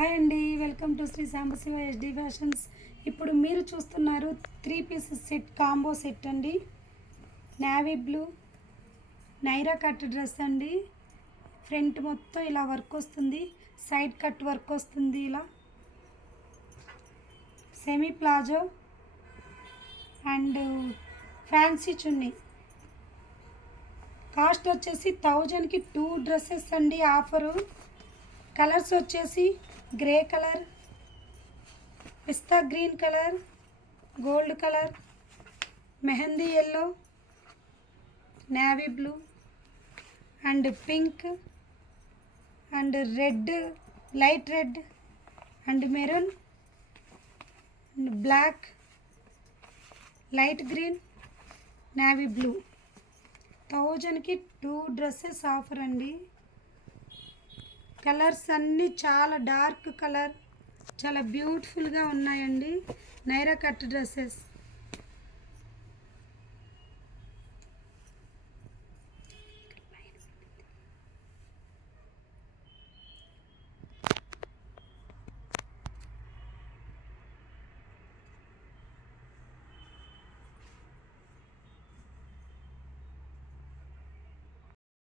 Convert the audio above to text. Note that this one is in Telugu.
హాయ్ అండి, welcome to Shri Sambasiva SD fashions. ఇప్పుడు మీరు చూస్తున్నారు 3 పీసెస్ సెట్, కాంబో సెట్ అండి. Navy blue Naira cut dress అండి. ఫ్రంట్ మొత్తం ఇలా వర్క్ వస్తుంది, సైడ్ కట్ వర్క్ వస్తుంది. ఇలా semi palazzo and fancy chunni. Cost వచ్చేసి 1000కి 2 డ్రెస్సెస్ అండి. ఆఫరు కలర్స్ వచ్చేసి grey colour, pista green colour, gold colour, mehendi yellow, navy blue and pink and red, light red and maroon and black, light green, navy blue. 1000కి 2 డ్రెస్సెస్ ఆఫర్ అండి. కలర్స్ అన్నీ చాలా డార్క్ కలర్, చాలా బ్యూటిఫుల్గా ఉన్నాయండి. Naira cut dresses.